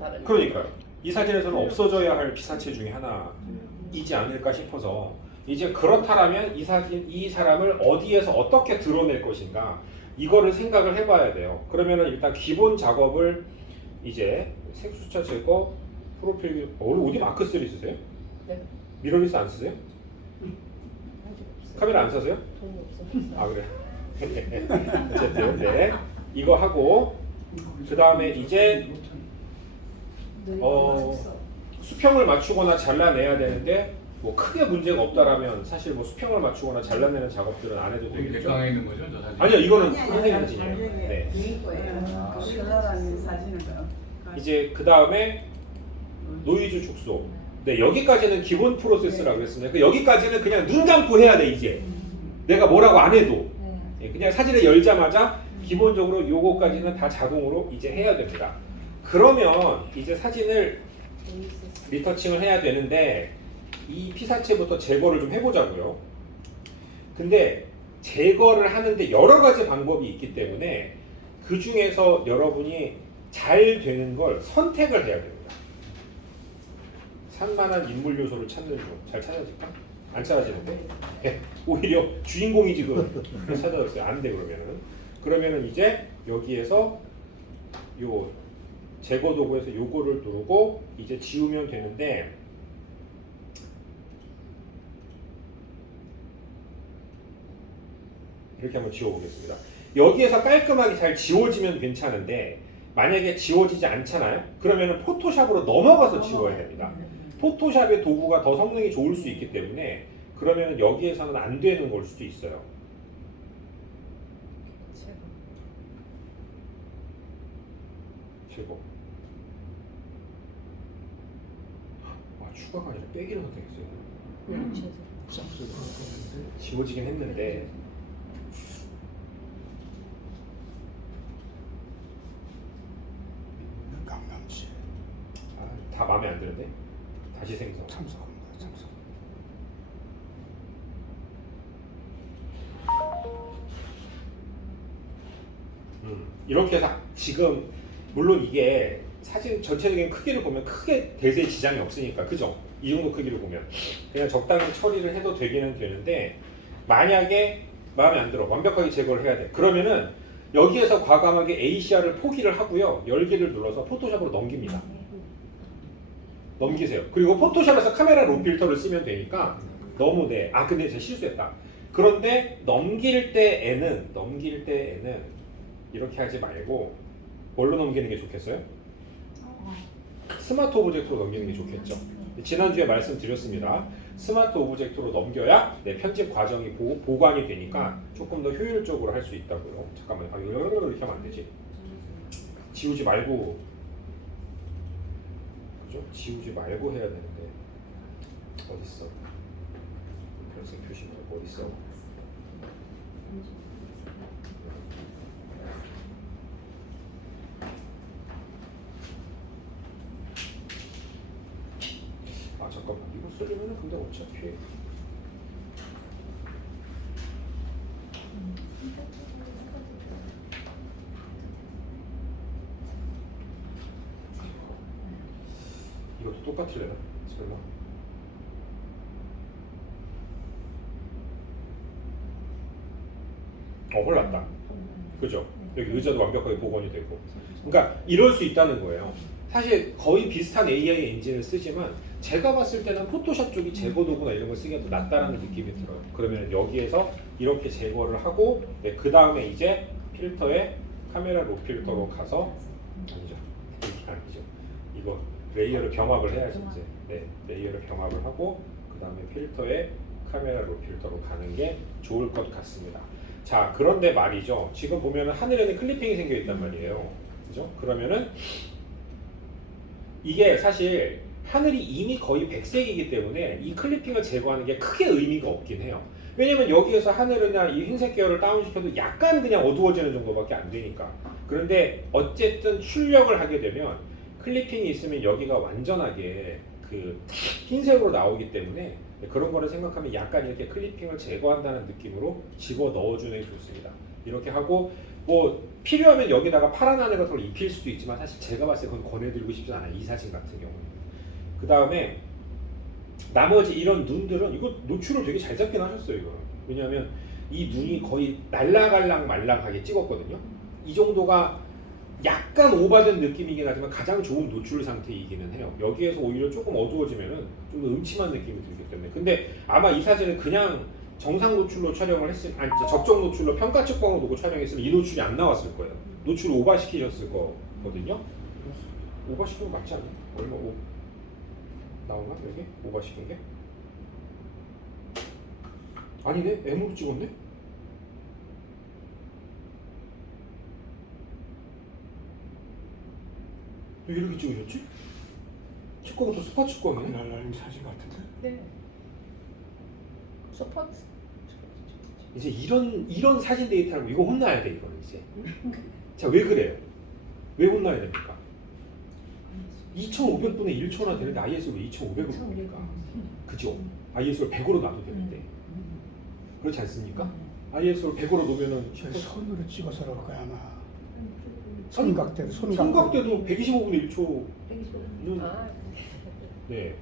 다르네. 그러니까요. 이 사진에서는 없어져야 할 피사체 중에 하나이지 않을까 싶어서 이제 그렇다라면 이 사람을 어디에서 어떻게 드러낼 것인가 이거를 생각을 해봐야 돼요. 그러면은 일단 기본 작업을 이제 색수차 제거, 프로필 어디 마크3 쓰세요? 네. 미러리스 안 쓰세요? 카메라 안 써세요? 돈이 없어. 아 그래. 어쨌든 네 이거 하고 그 다음에 이제 수평을 맞추거나 잘라내야 되는데 뭐 크게 문제가 없다라면 사실 뭐 수평을 맞추거나 잘라내는 작업들은 안 해도 되겠죠. 백강에 있는 거죠, 저 사진? 아니요 이거는 아니, 선생님 아니, 사진이에요. 아니, 네. 네 거예요. 그 설라라는 사진을 이제 그 다음에 노이즈 축소. 네 여기까지는 기본 프로세스라고 그랬습니다. 그 여기까지는 그냥 눈 감고 해야 돼 이제. 내가 뭐라고 안 해도. 예, 그냥 사진을 열자마자 기본적으로 요거까지는 다 자동으로 이제 해야 됩니다. 그러면 이제 사진을 리터칭을 해야 되는데 이 피사체부터 제거를 좀 해보자고요. 근데 제거를 하는데 여러 가지 방법이 있기 때문에 그 중에서 여러분이 잘 되는 걸 선택을 해야 됩니다. 산만한 인물 요소를 찾는 중. 잘 찾아질까? 안 찾아지는데? 네, 오히려 주인공이 지금 찾아졌어요. 안 돼 그러면은 이제 여기에서 요 제거 도구에서 요거를 누르고 이제 지우면 되는데 이렇게 한번 지워보겠습니다. 여기에서 깔끔하게 잘 지워지면 괜찮은데 만약에 지워지지 않잖아요. 그러면은 포토샵으로 넘어가서 지워야 됩니다. 포토샵의 도구가 더 성능이 좋을 수 있기 때문에 그러면 여기에서는 안 되는 걸 수도 있어요. 제거. 추가가 아니라 빼기로 선택했어요. 지워지긴 했는데 강남시 다 마음에 안 드는데 다시 생성. 참석합니다. 참석. 이렇게 해서 지금 물론 이게 사진 전체적인 크기를 보면 크게 대세에 지장이 없으니까 그죠? 이 정도 크기를 보면 그냥 적당히 처리를 해도 되기는 되는데 만약에 마음에 안 들어 완벽하게 제거를 해야 돼 그러면은 여기에서 과감하게 ACR을 포기를 하고요 열기를 눌러서 포토샵으로 넘깁니다. 넘기세요. 그리고 포토샵에서 카메라 로 필터를 쓰면 되니까 너무 근데 제가 실수했다. 그런데 넘길 때에는 이렇게 하지 말고 뭘로 넘기는 게 좋겠어요? 스마트 오브젝트로 넘기는 게 좋겠죠. 지난주에 말씀드렸습니다. 스마트 오브젝트로 넘겨야 편집 과정이 보관이 되니까 조금 더 효율적으로 할 수 있다고요. 잠깐만요. 이렇게 하면 안 되지. 지우지 말고 그죠? 지우지 말고 해야 되는데 어딨어? 별색 표시 말고 어딨어? 잠깐만 이거 쓰려면 근데 어차피 이것도 똑같으려나? 설마? 홀랐다. 그죠? 여기 의자도 완벽하게 복원이 되고. 그러니까 이럴 수 있다는 거예요. 사실 거의 비슷한 AI 엔진을 쓰지만 제가 봤을 때는 포토샵 쪽이 제거 도구나 이런 걸 쓰기가 더 낫다는 느낌이 들어요. 그러면 여기에서 이렇게 제거를 하고 그 다음에 이제 필터에 카메라 로 필터로 가서 아니죠. 이게 아니죠. 이거 레이어를 병합을 해야지 이제. 레이어를 병합을 하고 그 다음에 필터에 카메라 로 필터로 가는 게 좋을 것 같습니다. 자, 그런데 말이죠. 지금 보면은 하늘에는 클리핑이 생겨 있단 말이에요. 그죠? 그러면은 이게 사실 하늘이 이미 거의 백색이기 때문에 이 클리핑을 제거하는 게 크게 의미가 없긴 해요. 왜냐면 여기에서 하늘이나 이 흰색 계열을 다운시켜도 약간 그냥 어두워지는 정도밖에 안 되니까. 그런데 어쨌든 출력을 하게 되면 클리핑이 있으면 여기가 완전하게 그 흰색으로 나오기 때문에 그런 거를 생각하면 약간 이렇게 클리핑을 제거한다는 느낌으로 집어 넣어주는 게 좋습니다. 이렇게 하고 뭐 필요하면 여기다가 파란 하늘 같은 걸 입힐 수도 있지만 사실 제가 봤을 때 그건 권해드리고 싶지 않아요. 이 사진 같은 경우는. 그 다음에 나머지 이런 눈들은 이거 노출을 되게 잘 잡긴 하셨어요. 이거. 왜냐하면 이 눈이 거의 날라갈랑 말랑하게 찍었거든요. 이 정도가 약간 오버된 느낌이긴 하지만 가장 좋은 노출 상태이기는 해요. 여기에서 오히려 조금 어두워지면은 좀 더 음침한 느낌이 들기 때문에. 근데 아마 이 사진은 그냥 정상 노출로 촬영을 했으면, 아니 적정 노출로 평가 측광으로 놓고 촬영했으면 이 노출이 안 나왔을 거예요. 노출을 오버시키셨을 거거든요. 오버시킨 거 맞지 않나요? 얼마 나오나 여기? 오버시킨 게? 아니네? M으로 찍었네? 왜 이렇게 찍으셨지? 측광도 스파 측광이네? 그날 날린 사진 같은데. 네. 소파. 이제 이런 사진 데이터를 이거 혼나야 돼 이거는 이제. 자, 왜 그래요? 왜 혼나야 됩니까? 2,500분의 1초나 되는데 ISO 왜 2,500을 봅니까? 그죠? ISO를 100으로 놔도 되는데 그렇지 않습니까? ISO를 100으로 놓으면은 손으로 찍어서 그럴 거야 아마. 손각대로 삼각대도 125분의 1초는 네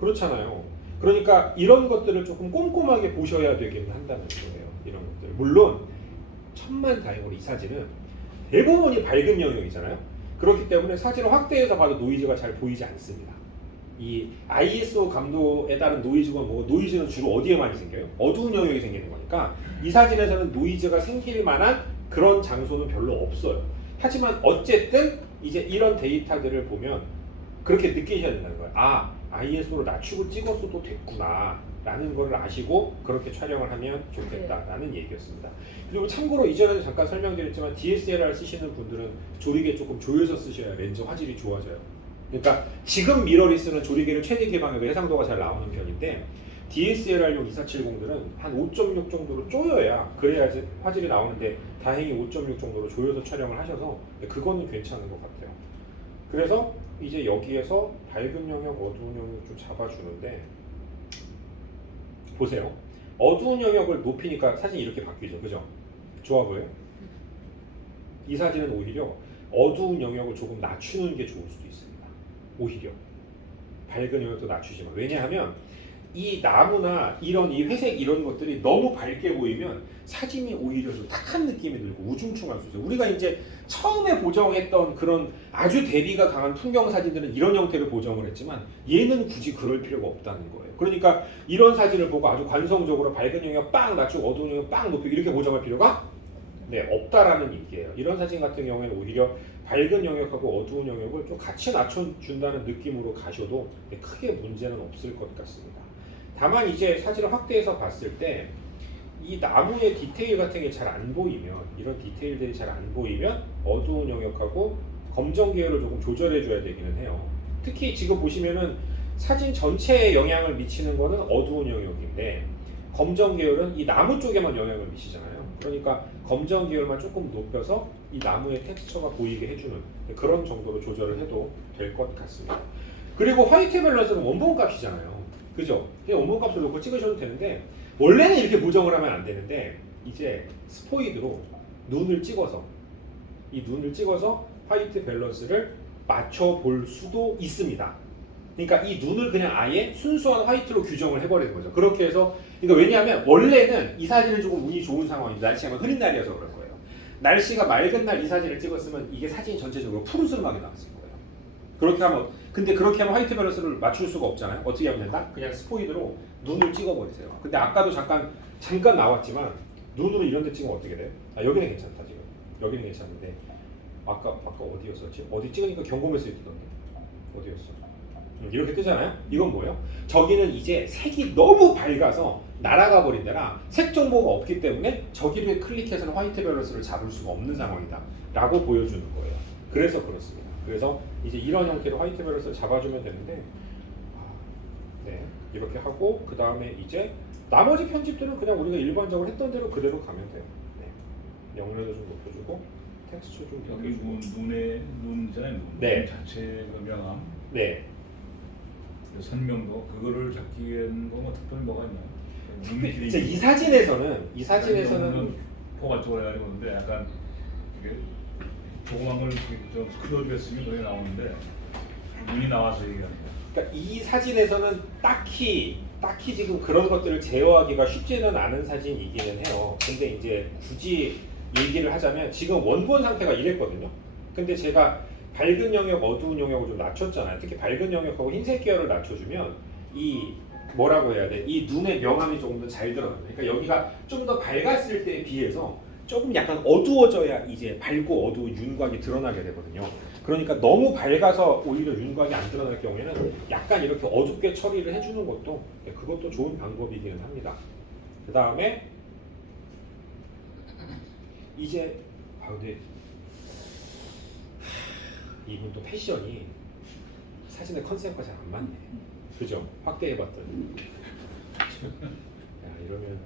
그렇잖아요. 그러니까 이런 것들을 조금 꼼꼼하게 보셔야 되긴 한다는 거예요. 이런 것들. 물론 천만다행으로 이 사진은 대부분이 밝은 영역이잖아요. 그렇기 때문에 사진을 확대해서 봐도 노이즈가 잘 보이지 않습니다. 이 ISO 감도에 따른 노이즈가 뭐 노이즈는 주로 어디에 많이 생겨요? 어두운 영역에 생기는 거니까 이 사진에서는 노이즈가 생길 만한 그런 장소는 별로 없어요. 하지만 어쨌든 이제 이런 데이터들을 보면 그렇게 느끼셔야 된다는 거예요. 아, ISO를 낮추고 찍었어도 됐구나 라는 걸 아시고 그렇게 촬영을 하면 좋겠다라는 얘기였습니다. 그리고 참고로 이전에도 잠깐 설명드렸지만 DSLR 쓰시는 분들은 조리개 조금 조여서 쓰셔야 렌즈 화질이 좋아져요. 그러니까 지금 미러리스는 조리개를 최대 개방해도 해상도가 잘 나오는 편인데 DSLR용 2470들은 한 5.6 정도로 조여야 그래야지 화질이 나오는데 다행히 5.6 정도로 조여서 촬영을 하셔서 그거는 괜찮은 것 같아요. 그래서 이제 여기에서 밝은 영역, 어두운 영역 좀 잡아주는데 보세요. 어두운 영역을 높이니까 사진이 이렇게 바뀌죠. 그죠? 좋아 보여요? 이 사진은 오히려 어두운 영역을 조금 낮추는 게 좋을 수도 있습니다. 오히려 밝은 영역도 낮추지만 왜냐하면 이 나무나 이런 이 회색 이런 것들이 너무 밝게 보이면 사진이 오히려 좀 탁한 느낌이 들고 우중충할 수 있어요. 우리가 이제 처음에 보정했던 그런 아주 대비가 강한 풍경 사진들은 이런 형태로 보정을 했지만 얘는 굳이 그럴 필요가 없다는 거예요. 그러니까 이런 사진을 보고 아주 관성적으로 밝은 영역 빵 낮추고 어두운 영역 빵 높이고 이렇게 보정할 필요가 없다라는 얘기예요. 이런 사진 같은 경우에는 오히려 밝은 영역하고 어두운 영역을 좀 같이 낮춰준다는 느낌으로 가셔도 크게 문제는 없을 것 같습니다. 다만 이제 사진을 확대해서 봤을 때 이 나무의 디테일 같은 게 잘 안 보이면 이런 디테일들이 잘 안 보이면 어두운 영역하고 검정 계열을 조금 조절해 줘야 되기는 해요. 특히 지금 보시면은 사진 전체에 영향을 미치는 거는 어두운 영역인데 검정 계열은 이 나무 쪽에만 영향을 미치잖아요. 그러니까 검정 계열만 조금 높여서 이 나무의 텍스처가 보이게 해주는 그런 정도로 조절을 해도 될 것 같습니다. 그리고 화이트 밸런스는 원본 값이잖아요. 그죠? 그냥 원본 값을 놓고 찍으셔도 되는데 원래는 이렇게 보정을 하면 안 되는데 이제 스포이드로 눈을 찍어서 이 눈을 찍어서 화이트 밸런스를 맞춰 볼 수도 있습니다. 그러니까 이 눈을 그냥 아예 순수한 화이트로 규정을 해버리는 거죠. 그렇게 해서 그러니까 왜냐하면 원래는 이 사진은 조금 운이 좋은 상황입니다. 날씨가 흐린 날이어서 그런 거예요. 날씨가 맑은 날 이 사진을 찍었으면 이게 사진이 전체적으로 푸르스름하게 나왔을 거예요. 그렇게 하면 근데 그렇게 하면 화이트 밸런스를 맞출 수가 없잖아요. 어떻게 하면 된다? 그냥 스포이드로 눈을 찍어버리세요. 근데 아까도 잠깐 나왔지만 눈으로 이런 데 찍으면 어떻게 돼요? 아, 여기는 괜찮다 지금. 여기는 괜찮은데 아까 어디였었지? 어디 찍으니까 경고메시지 뜨던데. 어디였어? 이렇게 뜨잖아요? 이건 뭐예요? 저기는 이제 색이 너무 밝아서 날아가 버린 데라 색 정보가 없기 때문에 저기를 클릭해서는 화이트 밸런스를 잡을 수가 없는 상황이다 라고 보여주는 거예요. 그래서 그렇습니다. 그래서 이제 이런 형태로 화이트 밸런스를 잡아주면 되는데 이렇게 하고 그 다음에 이제 나머지 편집들은 그냥 우리가 일반적으로 했던 대로 그대로 가면 돼요. 명료도 좀 높여주고 텍스처 좀 여기 높여주고 눈이잖아요. 네. 눈 자체의 그 명암, 네. 그 선명도 그거를 잡기 위한 거 뭐 특별히 뭐가 있나요? 이제 이 사진에서는 포괄적으로 해가지고 근데 약간 이게 조그만 걸 좀 스크롤 했으면 거기 나오는데 눈이 나와서 얘기하는 거야. 그러니까 이 사진에서는 딱히 지금 그런 것들을 제어하기가 쉽지는 않은 사진이기는 해요. 근데 이제 굳이 얘기를 하자면 지금 원본 상태가 이랬거든요. 근데 제가 밝은 영역, 어두운 영역을 좀 낮췄잖아요. 특히 밝은 영역하고 흰색 계열을 낮춰주면 이 뭐라고 해야 돼? 이 눈의 명암이 조금 더 잘 드러나요. 그러니까 여기가 좀 더 밝았을 때에 비해서 조금 약간 어두워져야 이제 밝고 어두운 윤곽이 드러나게 되거든요. 그러니까 너무 밝아서 오히려 윤곽이 안 드러날 경우에는 약간 이렇게 어둡게 처리를 해주는 것도 그것도 좋은 방법이기는 합니다. 그 다음에 이제 근데 이분 또 패션이 사진의 컨셉과 잘 안 맞네. 그죠? 확대해봤더니 야 이러면